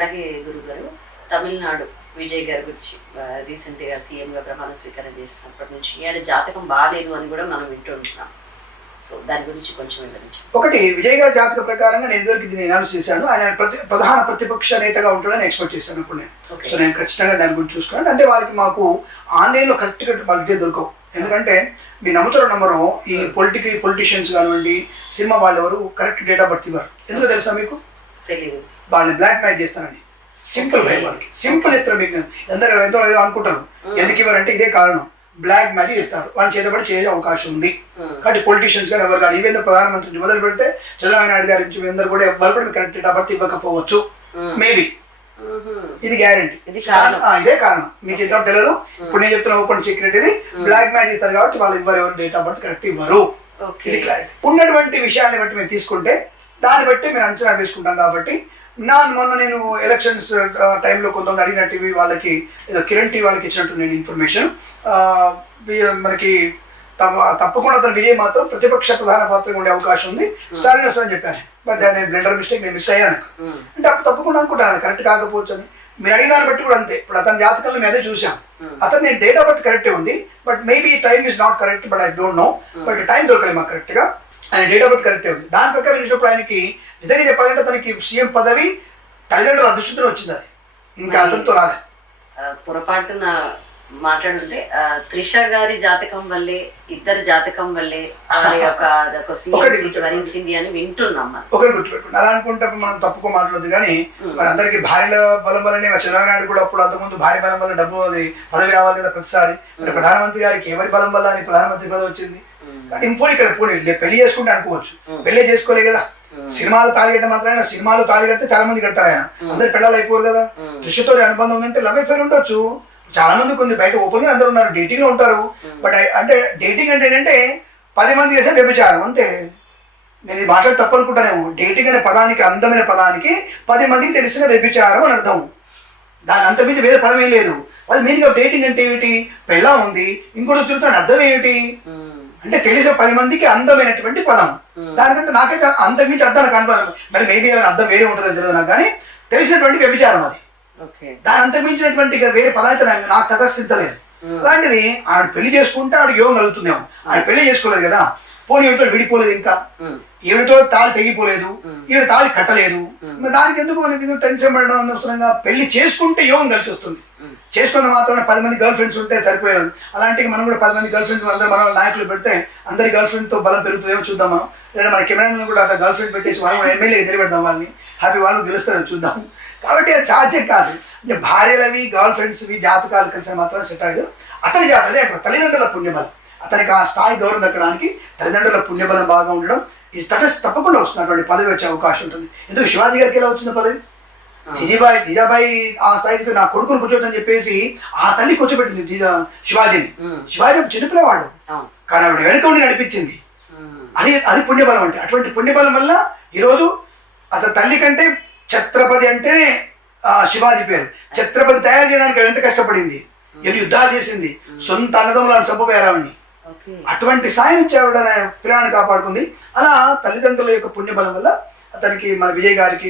అలాగే గురుగారు తమిళనాడు విజయ్ గారి గురించి రీసెంట్గా సీఎంగా ప్రమాణ స్వీకారం చేసినప్పటి నుంచి ఆయన జాతకం బాగాలేదు అని కూడా మనం వింటూ ఉంటున్నాం. సో దాని గురించి కొంచెం వివరించండి. ఒకటి విజయ్ గారి జాతక ప్రకారంగా నేను ఇదివరకు దీన్ని అనౌన్స్ చేశాను. ఆయన ప్రధాన ప్రతిపక్ష నేతగా ఉంటాడని ఎక్స్పెక్ట్ చేశాను ఇప్పుడు నేను. సో నేను ఖచ్చితంగా దాని గురించి చూసుకున్నాను. అంటే వాళ్ళకి మాకు ఆన్లైన్లో కరెక్ట్గా వాళ్ళకి దొరకవు. ఎందుకంటే మీ నమ్ముతారో నమ్మరు, ఈ పొలిటీషియన్స్ కానివ్వండి, సినిమా వాళ్ళు ఎవరు కరెక్ట్ డేట్ ఆఫ్ బర్త్ ఇవ్వరు. ఎందుకు తెలుసా మీకు? తెలియదు. వాళ్ళని బ్లాక్ మ్యాచ్ చేస్తానని సింపుల్ భయం వాళ్ళకి. సింపుల్ చెప్తారు. మీకు అందరూ ఏదో ఏదో అనుకుంటారు. ఎందుకు ఇవ్వరంటే ఇదే కారణం. బ్లాక్ మ్యాచ్ చేస్తారు. వాళ్ళు చేతబడి చేసే అవకాశం ఉంది. కాబట్టి పొలిటీషియన్స్ కానీ ఎవరు కానీ ఈవెన్ ప్రధానమంత్రి నుంచి మొదలు పెడితే చంద్రబాబు నాయుడు గారి నుంచి అందరూ కూడా ఎవరు కూడా కరెక్ట్ డేట్ ఆఫ్ బర్త్ ఇవ్వకపోవచ్చు. మేబీ ఇది గ్యారంటీ. ఇదే కారణం. మీకు ఎంత తెలియదు. ఇప్పుడు నేను చెప్తున్న ఓపెన్ సీక్రెట్. ఇది బ్లాక్ మ్యాచ్ చేస్తారు కాబట్టి వాళ్ళు ఎవరు డేట్ ఆఫ్ బర్త్ కరెక్ట్ ఇవ్వరు. ఇది క్లారిటీ. ఉన్నటువంటి విషయాన్ని బట్టి మేము తీసుకుంటే దాన్ని బట్టి మీరు అంచనా వేసుకుంటాం. కాబట్టి మొన్న నేను ఎలక్షన్స్ టైంలో కొంతమంది అడిగినట్టు వాళ్ళకి ఏదో కిరణ్ టీవీ వాళ్ళకి ఇచ్చినట్టు నేను ఇన్ఫర్మేషన్ మనకి తప్పకుండా అతను విజయ్ మాత్రం ప్రతిపక్ష ప్రధాన పాత్రగా ఉండే అవకాశం ఉంది, స్టాలిన్ వస్తారని చెప్పాను. బట్ నేను బ్లెండర్ మిస్టేక్ నేను మిస్ అయ్యాను. అంటే అప్పుడు తప్పకుండా అనుకుంటాను అది కరెక్ట్ కాకపోవచ్చు అని. మీరు అడిగిన దాన్ని బట్టి కూడా అంతే. ఇప్పుడు అతని జాతకంలో మేము అదే చూసాం. అతను నేను డేట్ ఆఫ్ బర్త్ కరెక్టే ఉంది, but maybe time is not correct, but I don't know. But time దొరకలేదు మాకు కరెక్ట్గా. ఆయన డేట్ ఆఫ్ బర్త్ కరెక్టే ఉంది. దాని ప్రకారం చూసినప్పుడు ఆయనకి నిజంగా చెప్పాలంటే తనకి సీఎం పదవి తల్లిదండ్రుల అదృష్టంతో వచ్చింది. అది ఇంకా అతనితో రాలే. పొరపాటున మాట్లాడుతుంటే త్రిష గారి జాతకం వల్లే, ఇద్దరు జాతకం వల్లే వారి యొక్క సీఎం సీట్ వరించింది అని వింటున్నాం. ఒకటి గుర్తుపెట్టుకోండి. అలా అనుకుంటే మనం తప్పుకో మాట్లాడదు. కానీ మనందరికీ భార్యల బలం వల్లనే చంద్రబాబు నాయుడు కూడా అప్పుడు అంతకుముందు భార్య బలం వల్ల డబ్బు అది పదవి రావాలి కదా ప్రతిసారి. అంటే ప్రధానమంత్రి గారికి ఎవరి బలం వల్ల అని ప్రధానమంత్రి పదవి వచ్చింది. కానీ ఇంపోని ఇక్కడ పెళ్లి చేసుకుంటే అనుకోవచ్చు, పెళ్లి చేసుకోలే కదా. సినిమాలు తాళిగట్ట మాత్రమే. సినిమాలు తాళిగడితే చాలా మంది కడతారు. ఆయన అందరు పిల్లలు అయిపోరు కదా. త్రిషతో అనుబంధం ఉందంటే లవ్ అఫేర్ ఉండొచ్చు. చాలా మంది కొన్ని బయట ఓపెన్ గా అందరు ఉన్నారు, డేటింగ్ లో ఉంటారు. బట్ అంటే డేటింగ్ అంటే ఏంటంటే 10 మంది చేసే వ్యభిచారం అంతే. నేను ఇది మాట్లాడి తప్పు అనుకుంటానేమో. డేటింగ్ అనే పదానికి, అందమైన పదానికి 10 మందికి తెలిసిన వ్యభిచారం అని అర్థం. దాని అంతమించి వేరే పదం ఏం లేదు. అది మీనింగ్ ఆఫ్ డేటింగ్ అంటే ఏమిటి? పెళ్ళా ఉంది, ఇంకోటి తిరుగుతాడు, అర్థం ఏమిటి అంటే తెలిసిన 10 మందికి అందమైనటువంటి పదం. దానికంటే నాకైతే అంతకుమించి అర్థాన్ని కనపడదు. మరి మేబీ ఏమైనా అర్థం వేరే ఉంటుందని తెలియదు నాకు. కానీ తెలిసినటువంటి వ్యభిచారం అది. దాని అంతకుమించినటువంటి వేరే పదం అయితే నాకు తటస్థించలేదు. అలాంటిది ఆవిడ పెళ్లి చేసుకుంటే ఆవిడకి యోగం కలుగుతుందేమో. ఆవిడ పెళ్లి చేసుకోలేదు కదా, పోనీ ఈవిడతో విడిపోలేదు, ఇంకా ఈవిడతో తాళి తెగిపోలేదు, ఈవిడ తాళి కట్టలేదు. దానికి ఎందుకు మనకి టెన్షన్ పడడం అనవసరంగా? పెళ్లి చేసుకుంటే యోగం కలిసి వస్తుంది. చేసుకున్న మాత్రం 10 మంది గర్ల్ ఫ్రెండ్స్ ఉంటే సరిపోయారు. అలాంటివి మనం కూడా 10 మంది గర్ల్ ఫ్రెండ్స్ అందరూ మన నాయకులు పెడితే అందరి గర్ల్ ఫ్రెండ్తో బలం పెరుగుతుందేమో చూద్దాం మనం. లేదా మన కెమెరామెన్ కూడా అట్లా గర్ల్ ఫ్రెండ్ పెట్టేసి వాళ్ళు కూడా ఎమ్మెల్యే నిలబెడదాం, వాళ్ళని హ్యాపీ వాళ్ళు గెలుస్తారని చూద్దాం. కాబట్టి అది సాధ్యం కాదు. అంటే భార్యలవి గర్ల్ ఫ్రెండ్స్వి జాతకాలు కలిసి మాత్రం సెట్ అయ్యేది. అతని జాతకం అక్కడ తల్లిదండ్రుల పుణ్యబలం, అతనికి ఆ స్థాయి గౌరవం దక్కడానికి తల్లిదండ్రుల పుణ్యబలం బాగా ఉండడం, ఇది తప్పకుండా వస్తున్నటువంటి పదవి వచ్చే అవకాశం ఉంటుంది. ఎందుకు శివాజీ గారికి ఎలా వచ్చిన పదవి? జిజాబాయి ఆ స్థాయికి నా కొడుకును కూర్చోటని చెప్పేసి ఆ తల్లి కూర్చోబెట్టింది శివాజీని. శివాజీ చిన్నపిల్లవాడు, కానీ ఆవిడ వెనుక ఉండి నడిపించింది. అది పుణ్యబలం అంటే. అటువంటి పుణ్యబలం వల్ల ఈరోజు అసలు తల్లి కంటే ఛత్రపతి అంటేనే శివాజీ పేరు. ఛత్రపతి తయారు చేయడానికి ఎంత కష్టపడింది, ఎన్ని యుద్ధాలు చేసింది, సొంత అన్నదమ్ములను చంపబోయారావని. అటువంటి సాయం ఇచ్చి ఆవిడ పిల్లాన్ని కాపాడుకుంది. అలా తల్లిదండ్రుల యొక్క పుణ్యబలం వల్ల అతనికి మన విజయ్ గారికి